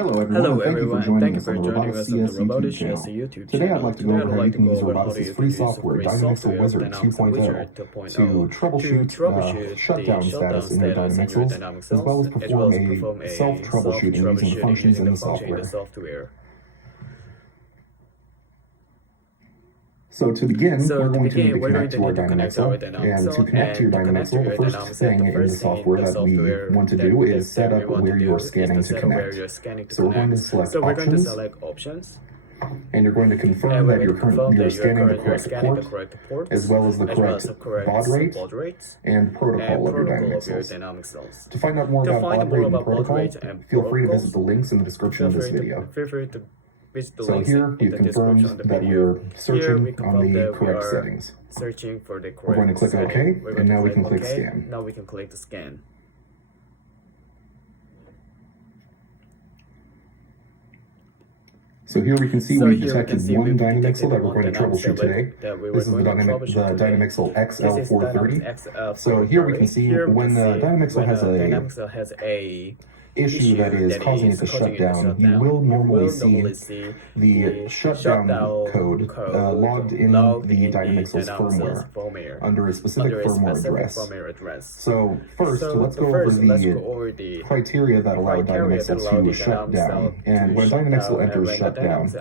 Hello everyone, and thank you for joining Robotics us on the CS Robotics YouTube CS channel. YouTube Today channel. I'd like to go over how you can use Robotics' free software, free Dynamixel software, Wizard Dynamixel 2.0, Wizard to 2.0 troubleshoot shutdown status in your Dynamixels, as well as perform a self-troubleshooting using the functions in the software. So to begin, we're going to need to connect to our Dynamixel, and to connect to your Dynamixel, the first thing in the software that we want to do is set up where you are scanning to connect. So we're going to select Options, and you're going to confirm that you're scanning the correct port, as well as the correct baud rate and protocol of your Dynamixels. To find out more about baud rate and protocol, feel free to visit the links in the description of this video. So here we've confirmed that we're searching on the correct settings. We're going to click OK, and now we can click Scan. Now we can click the scan. So here we can see we've detected one Dynamixel that we're going to troubleshoot today. This is the Dynamixel XL430. So here we can see when the Dynamixel has a issue that is causing it to shut down, you will normally see the shutdown code logged in the Dynamixel's firmware under a specific firmware address. So first, let's go over the criteria that allow Dynamixel to shut down. And when Dynamixel enters shutdown,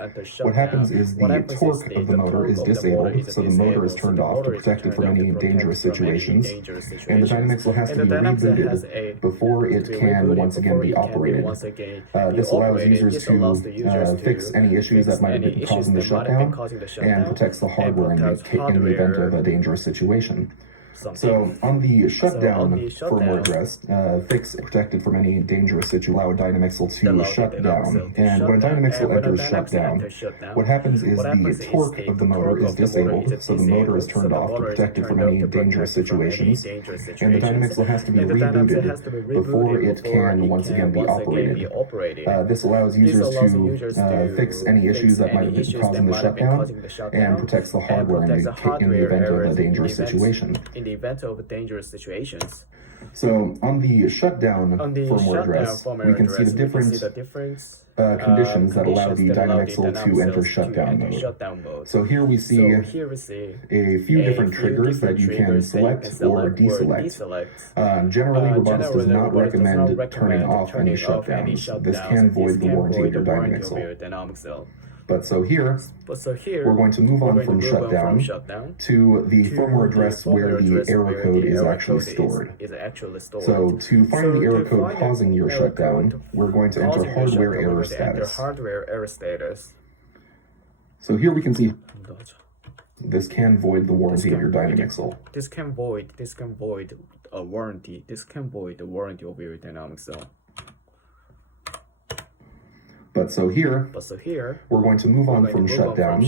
what happens is the torque of the motor is disabled, so the motor is turned off to protect it from any dangerous situations, and the Dynamixel has to be rebooted before it can once again be operated. This allows users to fix any issues that might have been causing the shutdown and protects the hardware in the event of a dangerous situation. So on the shutdown firmware address, fix protected from any dangerous situation, allow Dynamixel to shut down. And when a Dynamixel enters shutdown, what happens is the torque of the motor is disabled, so the motor is turned off to protect it from any dangerous situations, and the Dynamixel has to be rebooted before it can once again be operated. This allows users to fix any issues that might have been causing the shutdown and protects the hardware in the event of a dangerous situation. Event of dangerous situations. So on the shutdown firmware address, we can see the different conditions that allow the Dynamixel to enter shutdown mode. So here we see a few different triggers that you can select or deselect. Generally, Robotics does not recommend turning off any shutdowns. This can void the warranty of your Dynamixel. But so here, we're going to move on from shutdown to the firmware address where the error code is actually stored. So to find the error code causing your shutdown, we're going to enter hardware error status. So here we can see this can void the warranty of your Dynamixel. This can void a warranty. This can void the warranty of your Dynamixel. But so here, we're going to move on from shutdown.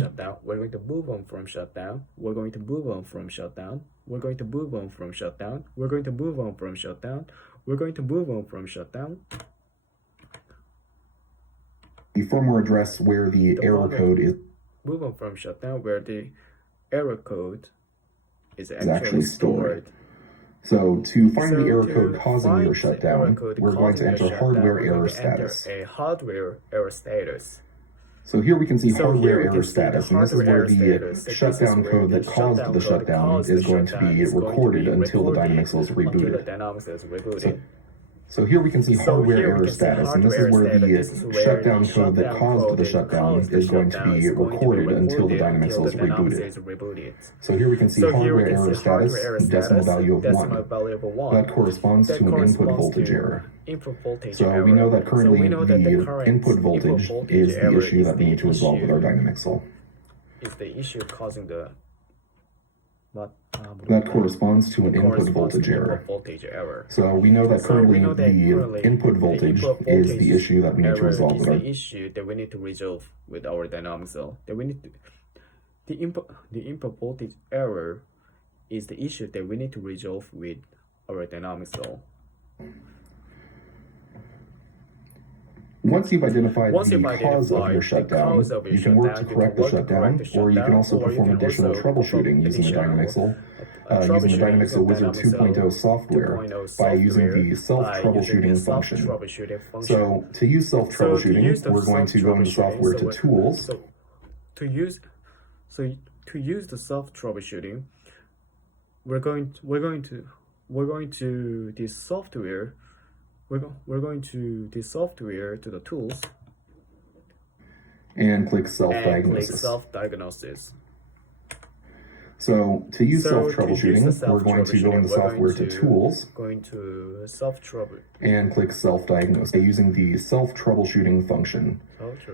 We're going to move on from shutdown. We're going to move on from shutdown. We're going to move on from shutdown. We're going to move on from shutdown. We're going to move on from shutdown. The firmware address where the error code is. Move on from shutdown where the error code is actually stored. So to find the error code causing your shutdown, we're going to enter hardware error status. So here we can see hardware error status, and this is where the shutdown code that caused the shutdown is going to be recorded until the Dynamixel is rebooted. So here we can see hardware error status, and this is where the shutdown code that caused the shutdown is going to be recorded until the Dynamixel is rebooted. So here we can see hardware error status, decimal value of 1. That corresponds to an input voltage error. So we know that currently the input voltage is the issue that we need to resolve with our Dynamixel. Is the issue causing the that corresponds to an input voltage error. So we know that currently the input voltage is the issue that we need to resolve with our Dynamixel. The input voltage error is the issue that we need to resolve with our Dynamixel. Once you've identified the cause of your shutdown, you can work to correct the shutdown, or you can also perform additional troubleshooting using the Dynamixel. Using the Dynamixel Wizard 2.0 software by using the self-troubleshooting function. So to use self-troubleshooting, we're going to go into software to tools. To use the self-troubleshooting, we're going to this software. We're going to this software to the tools. And click self-diagnosis. So to use self-troubleshooting, we're going to go into software to tools. And click self-diagnosis using the self-troubleshooting function.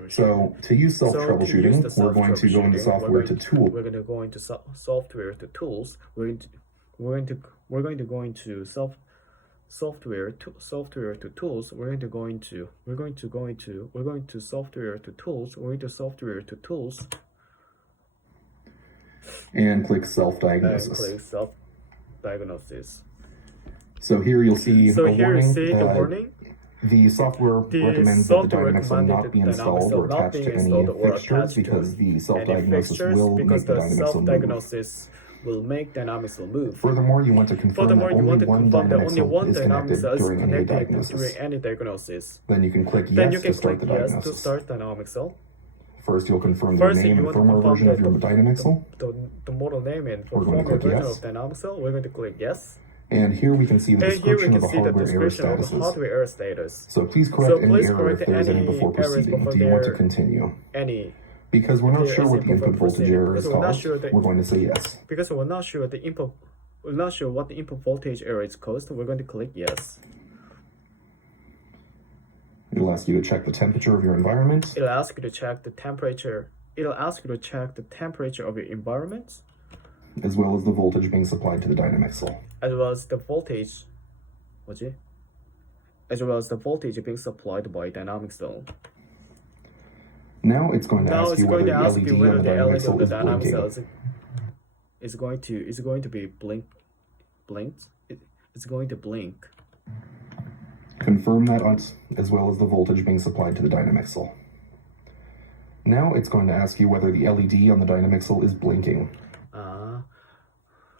So to use self-troubleshooting, we're going to go into software to tools. We're going to go into software to tools. We're going to go into software to tools. We're going to software to tools. We're going to software to tools. And click self-diagnosis. So here you'll see the warning. The software recommends that the Dynamixel not be installed or attached to any fixtures because the self-diagnosis will make Dynamixel move. Furthermore, you want to confirm that only one Dynamixel is connected during any diagnosis. Then you can click yes to start the diagnosis. First, you'll confirm the name and firmware version of your Dynamixel. The model name and firmware version of Dynamixel. We're going to click yes. And here we can see the description of the hardware error status. So please correct any error if there is any before proceeding. Do you want to continue? Because we're not sure what the input voltage error is caused, we're going to say yes. Because we're not sure what the input voltage error is caused, we're going to click yes. It'll ask you to check the temperature of your environment. It'll ask you to check the temperature of your environment. As well as the voltage being supplied to the Dynamixel. As well as the voltage being supplied by Dynamixel. Now it's going to ask you whether the LED on the Dynamixel is blinking. It's going to be blinked. It's going to blink. Confirm that as well as the voltage being supplied to the Dynamixel. Now it's going to ask you whether the LED on the Dynamixel is blinking.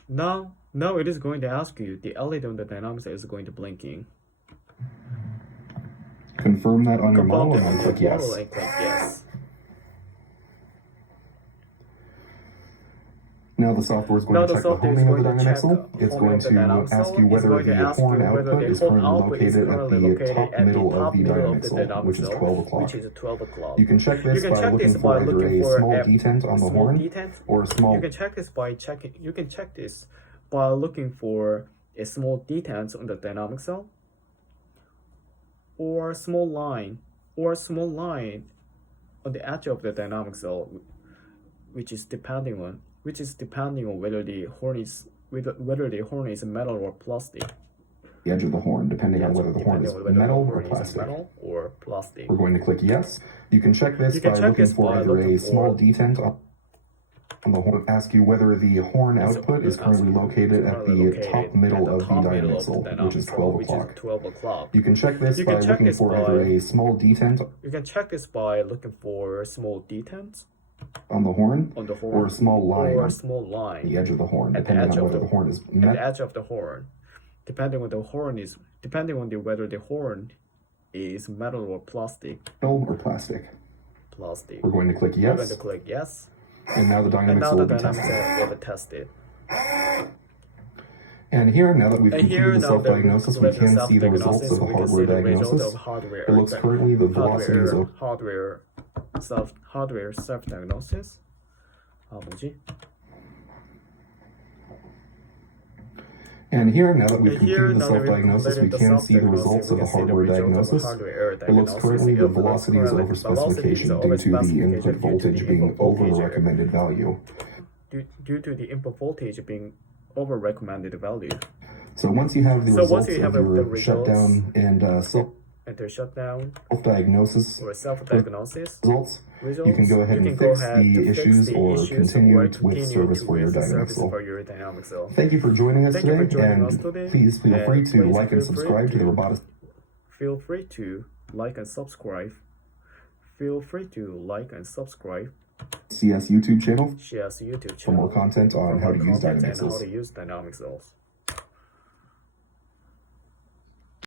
Now it is going to ask you the LED on the Dynamixel is going to blinking. Confirm that on your model and then click yes. Now the software is going to check the homing of the Dynamixel. It's going to ask you whether the horn output is currently located at the top middle of the Dynamixel, which is 12 o'clock. You can check this by looking for either a small detent on the horn or a small... You can check this by looking for a small detent on the Dynamixel or a small line on the edge of the Dynamixel, which is depending on whether the horn is metal or plastic. The edge of the horn, depending on whether the horn is metal or plastic. We're going to click yes. You can check this by looking for either a small detent on the horn. Ask you whether the horn output is currently located at the top middle of the Dynamixel, which is 12 o'clock. You can check this by looking for either a small detent. You can check this by looking for small detents on the horn, or a small line on the edge of the horn, depending on whether the horn is at the edge of the horn, depending on whether the horn is metal or plastic. Metal or plastic. We're going to click yes. And now the Dynamixel will be tested. And here, now that we've completed the self-diagnosis, we can see the results of the hardware diagnosis. It looks currently the velocities of hardware self-diagnosis. And here, now that we've completed the self-diagnosis, we can see the results of the hardware diagnosis. It looks currently the velocity is over specification due to the input voltage being over recommended value. Due to the input voltage being over recommended value. So once you have the results of your shutdown and self-diagnosis results, you can go ahead and fix the issues or continue with service for your Dynamixel. Thank you for joining us today, and please feel free to like and subscribe to the Robotics. Feel free to like and subscribe. Feel free to like and subscribe. CS YouTube channel Shares YouTube for more content on how to use dynamic and how cells. to use dynamic cells.